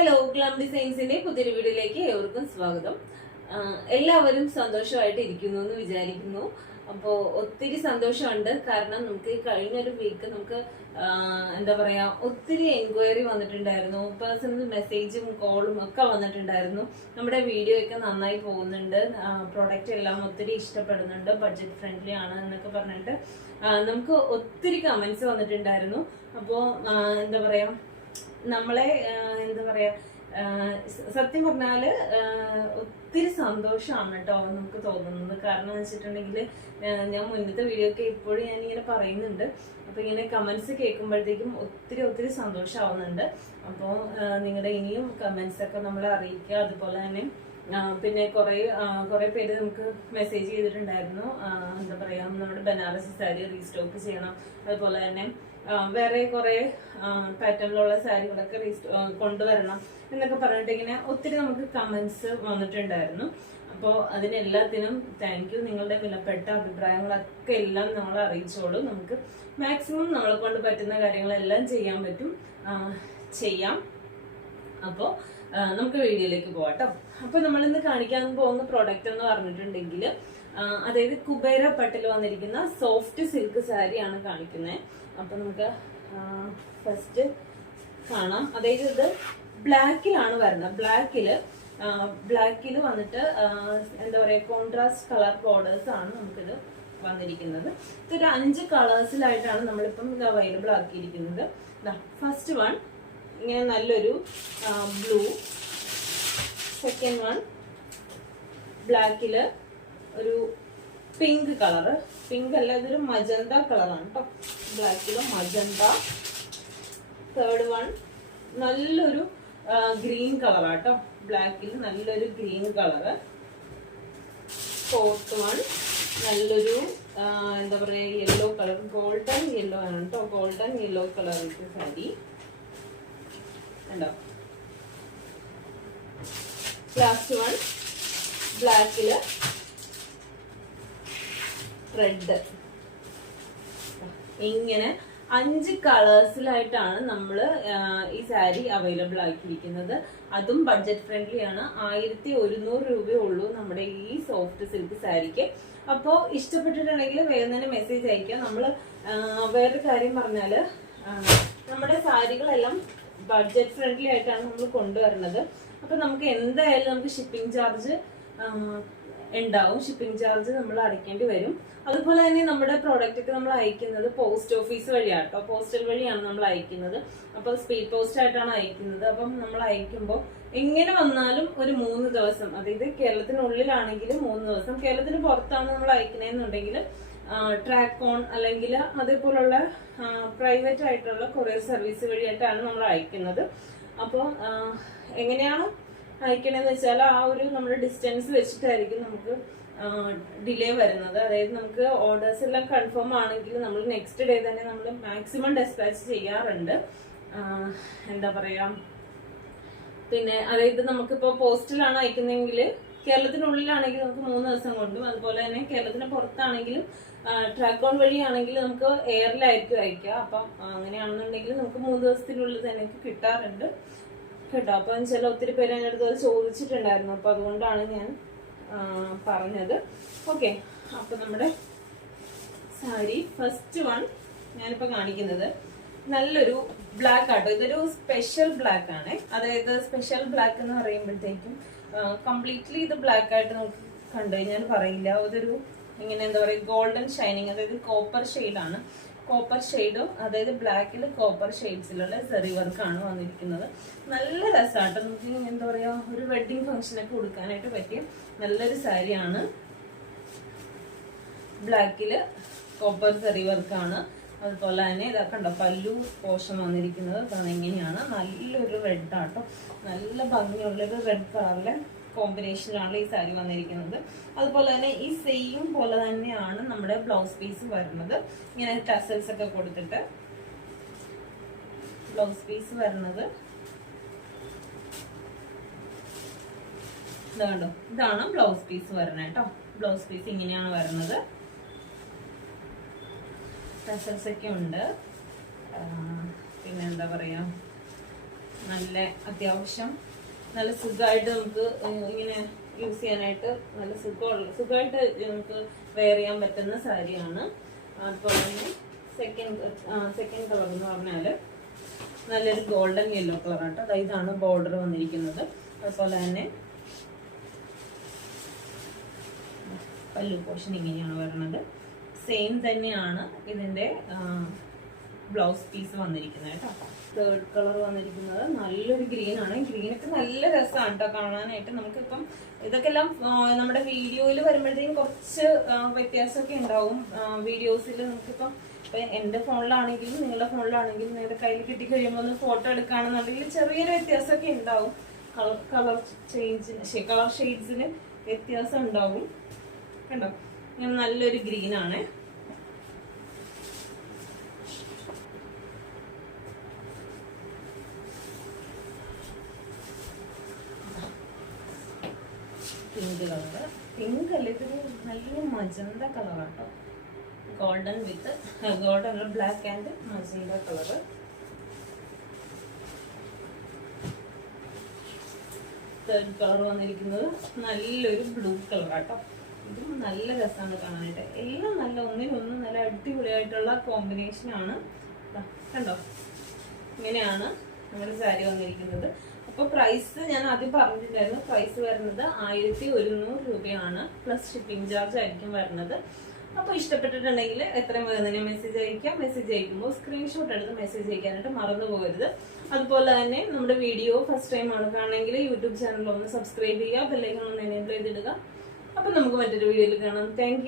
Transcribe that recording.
Hello, glam ഡിസൈൻസിന്റെ പുതിയൊരു വീഡിയോയിലേക്ക് ഏവർക്കും സ്വാഗതം. എല്ലാവരും സന്തോഷമായിട്ട് ഇരിക്കുന്നു എന്ന് വിചാരിക്കുന്നു. അപ്പോൾ ഒത്തിരി സന്തോഷമുണ്ട്. കാരണം നമുക്ക് കഴിഞ്ഞൊരു വീക്ക് നമുക്ക് എന്താ പറയാ ഒത്തിരി എൻക്വയറി വന്നിട്ടുണ്ടായിരുന്നു. പേഴ്സണൽ മെസ്സേജും കോളും ഒക്കെ വന്നിട്ടുണ്ടായിരുന്നു. നമ്മുടെ വീഡിയോ ഒക്കെ നന്നായി പോകുന്നുണ്ട്, പ്രോഡക്റ്റ് എല്ലാം ഒത്തിരി ഇഷ്ടപ്പെടുന്നുണ്ട്, ബഡ്ജറ്റ് ഫ്രണ്ട്ലി ആണ് എന്നൊക്കെ പറഞ്ഞിട്ട് നമുക്ക് ഒത്തിരി കമന്റ്സ് വന്നിട്ടുണ്ടായിരുന്നു. അപ്പോൾ എന്താ പറയാ നമ്മളെ എന്താ പറയാ സത്യം പറഞ്ഞാല് ഒത്തിരി സന്തോഷമാണ് കേട്ടോ നമുക്ക് തോന്നുന്നത്. കാരണം എന്ന് വെച്ചിട്ടുണ്ടെങ്കിൽ ഞാൻ മുന്നത്തെ വീഡിയോ ഒക്കെ ഇപ്പോഴും ഞാനിങ്ങനെ പറയുന്നുണ്ട്. അപ്പൊ ഇങ്ങനെ കമന്റ്സ് കേൾക്കുമ്പോഴത്തേക്കും ഒത്തിരി സന്തോഷമാവുന്നുണ്ട്. അപ്പോൾ നിങ്ങളുടെ ഇനിയും കമന്റ്സ് ഒക്കെ നമ്മളെ അറിയിക്കുക. അതുപോലെ തന്നെ പിന്നെ കുറെ പേര് നമുക്ക് മെസ്സേജ് ചെയ്തിട്ടുണ്ടായിരുന്നു. എന്താ പറയാ നമ്മുടെ ബനാറസി സാരി റീസ്റ്റോക്ക് ചെയ്യണം, അതുപോലെ തന്നെ വേറെ കുറെ പാറ്റേണിലുള്ള സാരികളൊക്കെ കൊണ്ടുവരണം എന്നൊക്കെ പറഞ്ഞിട്ട് ഇങ്ങനെ ഒത്തിരി നമുക്ക് കമന്റ്സ് വന്നിട്ടുണ്ടായിരുന്നു. അപ്പോൾ അതിനെല്ലാത്തിനും താങ്ക് യു. നിങ്ങളുടെ വിലപ്പെട്ട അഭിപ്രായങ്ങളൊക്കെ എല്ലാം നമ്മളെ അറിയിച്ചോളൂ. നമുക്ക് മാക്സിമം നമ്മളെ കൊണ്ട് പറ്റുന്ന കാര്യങ്ങളെല്ലാം ചെയ്യാം. അപ്പോൾ നമുക്ക് വീഡിയോയിലേക്ക് പോവാട്ടോ. അപ്പൊ നമ്മൾ ഇന്ന് കാണിക്കാൻ പോകുന്ന പ്രോഡക്റ്റ് എന്ന് പറഞ്ഞിട്ടുണ്ടെങ്കിൽ അതായത് കുബേര പട്ടിൽ വന്നിരിക്കുന്ന സോഫ്റ്റ് സിൽക്ക് സാരിയാണ് കാണിക്കുന്നത്. അപ്പൊ നമുക്ക് ഫസ്റ്റ് കാണാം. അതായത് ഇത് ബ്ലാക്കിലാണ് വരുന്നത്. ബ്ലാക്കിൽ വന്നിട്ട് എന്താ പറയാ കോൺട്രാസ്റ്റ് കളർ ബോർഡേഴ്സ് ആണ് നമുക്കിത് വന്നിരിക്കുന്നത്. ഇതൊരു 5 കളേഴ്സിലായിട്ടാണ് നമ്മളിപ്പം ഇത് അവൈലബിൾ ആക്കിയിരിക്കുന്നത്. ഫസ്റ്റ് വൺ ഇങ്ങനെ നല്ലൊരു ബ്ലൂ, സെക്കൻഡ് വൺ ബ്ലാക്കില് ഒരു പിങ്ക് കളറ്, പിങ്ക് അല്ല ഇതൊരു മജന്ത കളറാണ് കേട്ടോ, ബ്ലാക്കില് മജന്ത. തേർഡ് വൺ നല്ലൊരു ഗ്രീൻ കളറാട്ടോ, ബ്ലാക്കിൽ നല്ലൊരു ഗ്രീൻ കളറ്. ഫോർത്ത് വൺ നല്ലൊരു എന്താ പറയാ യെല്ലോ കളർ, ഗോൾഡൻ യെല്ലോ ആണ് കേട്ടോ, ഗോൾഡൻ യെല്ലോ കളർ സാരി ഉണ്ടോ. ലാസ്റ്റ് വൺ ബ്ലാക്കില് റെഡ്. ഇങ്ങനെ 5 കളേഴ്സിലായിട്ടാണ് നമ്മൾ ഈ സാരി അവൈലബിൾ ആക്കിയിരിക്കുന്നത്. അതും ബഡ്ജറ്റ് ഫ്രണ്ട്ലി ആണ്. 1100 രൂപയേ ഉള്ളൂ നമ്മുടെ ഈ സോഫ്റ്റ് സിൽക്ക് സാരിക്ക്. അപ്പോൾ ഇഷ്ടപ്പെട്ടിട്ടുണ്ടെങ്കിൽ വേഗം തന്നെ മെസ്സേജ് അയക്കാം. നമ്മൾ വേറൊരു കാര്യം പറഞ്ഞാല് നമ്മുടെ സാരികളെല്ലാം ബഡ്ജറ്റ് ഫ്രണ്ട്ലി ആയിട്ടാണ് നമ്മൾ കൊണ്ടുവരുന്നത്. അപ്പൊ നമുക്ക് എന്തായാലും നമുക്ക് ഷിപ്പിംഗ് ചാർജ് ഉണ്ടാവും. ഷിപ്പിംഗ് ചാർജ് നമ്മൾ അടയ്ക്കേണ്ടി വരും. അതുപോലെ തന്നെ നമ്മുടെ പ്രോഡക്റ്റ് ഒക്കെ നമ്മൾ അയക്കുന്നത് പോസ്റ്റ് ഓഫീസ് വഴിയാണ് കേട്ടോ, പോസ്റ്റൽ വഴിയാണ് നമ്മൾ അയക്കുന്നത്. അപ്പൊ സ്പീഡ് പോസ്റ്റ് ആയിട്ടാണ് അയക്കുന്നത്. അപ്പം നമ്മൾ അയക്കുമ്പോൾ എങ്ങനെ വന്നാലും ഒരു 3 ദിവസം, അതായത് കേരളത്തിനുള്ളിലാണെങ്കിലും 3 ദിവസം, കേരളത്തിന് പുറത്താണ് നമ്മൾ അയക്കണമെന്നുണ്ടെങ്കിൽ ട്രാക്ക് ഓൺ അല്ലെങ്കിൽ അതേപോലുള്ള പ്രൈവറ്റ് ആയിട്ടുള്ള കൊറിയർ സർവീസ് വഴിയായിട്ടാണ് നമ്മൾ അയക്കുന്നത്. അപ്പോൾ എങ്ങനെയാണ് അയക്കണമെന്ന് വെച്ചാൽ ആ ഒരു നമ്മുടെ ഡിസ്റ്റൻസ് വെച്ചിട്ടായിരിക്കും നമുക്ക് ഡിലേ വരുന്നത്. അതായത് നമുക്ക് ഓർഡേഴ്സ് എല്ലാം കൺഫേം ആണെങ്കിൽ നമ്മൾ നെക്സ്റ്റ് ഡേ തന്നെ നമ്മൾ മാക്സിമം ഡെസ്പാച്ച് ചെയ്യാറുണ്ട്. എന്താ പറയാ പിന്നെ അതായത് നമുക്കിപ്പോ പോസ്റ്റിലാണ് അയക്കുന്നതെങ്കിൽ കേരളത്തിനുള്ളിലാണെങ്കിൽ നമുക്ക് 3 ദിവസം കൊണ്ടും, അതുപോലെ തന്നെ കേരളത്തിന് പുറത്താണെങ്കിലും ട്രാക്ക് ഓൺ വഴിയാണെങ്കിൽ നമുക്ക് എയറിലായിരിക്കും അയക്കുക. അപ്പം അങ്ങനെയാണെന്നുണ്ടെങ്കിൽ നമുക്ക് 3 ദിവസത്തിനുള്ളിൽ തന്നെ കിട്ടാറുണ്ട് കേട്ടോ. അപ്പൊ ചില ഒത്തിരി പേര് എൻ്റെ അടുത്ത് അത് ചോദിച്ചിട്ടുണ്ടായിരുന്നു. അപ്പൊ അതുകൊണ്ടാണ് ഞാൻ പറഞ്ഞത്. ഓക്കെ, അപ്പൊ നമ്മുടെ സാരി ഫസ്റ്റ് വൺ ഞാനിപ്പോ കാണിക്കുന്നത് നല്ലൊരു ബ്ലാക്ക് ആട്ടോ. ഇതൊരു സ്പെഷ്യൽ ബ്ലാക്ക് ആണ്. അതായത് സ്പെഷ്യൽ ബ്ലാക്ക് എന്ന് പറയുമ്പോഴത്തേക്കും കംപ്ലീറ്റ്ലി ഇത് ബ്ലാക്ക് ആയിട്ട് നമുക്ക് കണ്ടു കഴിഞ്ഞാൽ പറയില്ല. അതൊരു ഇങ്ങനെ എന്താ പറയുക ഗോൾഡൻ ഷൈനിങ്, അതായത് കോപ്പർ ഷെയ്ഡാണ്. കോപ്പർ ഷെയ്ഡും അതായത് ബ്ലാക്കിൽ കോപ്പർ ഷെയ്ഡ്സിലുള്ള സെറി വർക്കാണ് വന്നിരിക്കുന്നത്. നല്ല രസമാട്ടോ. നമുക്ക് എന്താ പറയാ ഒരു വെഡിങ് ഫംഗ്ഷനൊക്കെ കൊടുക്കാനായിട്ട് പറ്റിയ നല്ലൊരു സാരിയാണ്. ബ്ലാക്കില് കോപ്പർ സെറി വർക്കാണ്. അതുപോലെ തന്നെ ഇതൊക്കെ ഉണ്ടോ പല്ലു പോഷൻ വന്നിരിക്കുന്നത് അതാണ് ഇങ്ങനെയാണ്. നല്ലൊരു റെഡ് ആട്ടോ, നല്ല ഭംഗിയുള്ളൊരു റെഡ് കളറിലെ കോമ്പിനേഷനിലാണ് ഈ സാരി വന്നിരിക്കുന്നത്. അതുപോലെ തന്നെ ഈ സെയിം പോലെ തന്നെയാണ് നമ്മുടെ ബ്ലൗസ് പീസ് വരുന്നത്. ഇങ്ങനെ ടസൽസ് ഒക്കെ കൊടുത്തിട്ട് ബ്ലൗസ് പീസ് വരുന്നത് ഇതാണ്ടോ, ഇതാണ് ബ്ലൗസ് പീസ് വരുന്നത് കേട്ടോ. ബ്ലൗസ് പീസ് ഇങ്ങനെയാണ് വരുന്നത്. ടസൽസ് ഒക്കെ ഉണ്ട്. പിന്നെ എന്താ പറയാ നല്ല അത്യാവശ്യം നല്ല സുഖമായിട്ട് നമുക്ക് ഇങ്ങനെ യൂസ് ചെയ്യാനായിട്ട് നല്ല സുഖമായിട്ട് നമുക്ക് വെയർ ചെയ്യാൻ പറ്റുന്ന സാരിയാണ്. അതുപോലെ തന്നെ സെക്കൻഡ് കളർ എന്ന് പറഞ്ഞാല് നല്ലൊരു ഗോൾഡൻ യെല്ലോ കളർ ആട്ടോ. അതായത് ഇതാണ് ബോർഡർ വന്നിരിക്കുന്നത്. അതുപോലെ തന്നെ പല്ലു പോർഷൻ ഇങ്ങനെയാണ് വരുന്നത്. സെയിം തന്നെയാണ് ഇതിന്റെ ബ്ലൗസ് പീസ് വന്നിരിക്കുന്നത് കേട്ടോ. തേർഡ് കളർ വന്നിരിക്കുന്നത് നല്ലൊരു ഗ്രീൻ ആണ്. ഗ്രീനൊക്കെ നല്ല രസമാണ് കേട്ടോ കാണാനായിട്ട്. നമുക്കിപ്പം ഇതൊക്കെ എല്ലാം നമ്മുടെ വീഡിയോയിൽ വരുമ്പോഴത്തേക്കും കുറച്ച് വ്യത്യാസമൊക്കെ ഉണ്ടാവും. വീഡിയോസിൽ നമുക്കിപ്പം എന്റെ ഫോണിലാണെങ്കിലും നിങ്ങളുടെ ഫോണിലാണെങ്കിലും നിങ്ങളുടെ കയ്യിൽ കിട്ടിക്കഴിയുമ്പോൾ ഒന്ന് ഫോട്ടോ എടുക്കുകയാണെന്നുണ്ടെങ്കിൽ ചെറിയൊരു വ്യത്യാസമൊക്കെ ഉണ്ടാവും. കളർ ഷെയ്ഡ്സിന് വ്യത്യാസം ഉണ്ടാവും. കണ്ടോ, ഇങ്ങനെ നല്ലൊരു ഗ്രീൻ ആണ്. പിങ്ക് കളർ, പിങ്ക് അല്ല, ഇതൊരു നല്ല മജന്ത കളറാട്ടോ. Golden black and magenta colour. Third colour വന്നിരിക്കുന്നത് നല്ലൊരു ബ്ലൂ കളറാട്ടോ. ഇതും നല്ല രസമാണ് കാണാനായിട്ട്. എല്ലാം നല്ല ഒന്നിനൊന്നും നല്ല അടിപൊളിയായിട്ടുള്ള കോമ്പിനേഷനാണ്. കണ്ടോ, ഇങ്ങനെയാണ് നമ്മുടെ സാരി വന്നിരിക്കുന്നത്. അപ്പൊ പ്രൈസ് ഞാൻ ആദ്യം പറഞ്ഞിട്ടുണ്ടായിരുന്നു. പ്രൈസ് വരുന്നത് 1100 രൂപയാണ്. പ്ലസ് ഷിപ്പിംഗ് ചാർജ് ആയിരിക്കും വരുന്നത്. അപ്പൊ ഇഷ്ടപ്പെട്ടിട്ടുണ്ടെങ്കിൽ എത്രയും വേഗം തന്നെ മെസ്സേജ് അയക്കാം. മെസ്സേജ് അയക്കുമ്പോൾ സ്ക്രീൻഷോട്ട് എടുത്ത് മെസ്സേജ് അയക്കാനായിട്ട് മറന്നു പോകരുത്. അതുപോലെ തന്നെ നമ്മുടെ വീഡിയോ ഫസ്റ്റ് ടൈം ആണ് കാണണമെങ്കിൽ യൂട്യൂബ് ചാനൽ ഒന്ന് സബ്സ്ക്രൈബ് ചെയ്യുക, ബെല്ലൈക്കൺ ഒന്ന് എനേബിൾ ചെയ്തിടുക. അപ്പൊ നമുക്ക് മറ്റൊരു വീഡിയോയിൽ കാണാം. താങ്ക്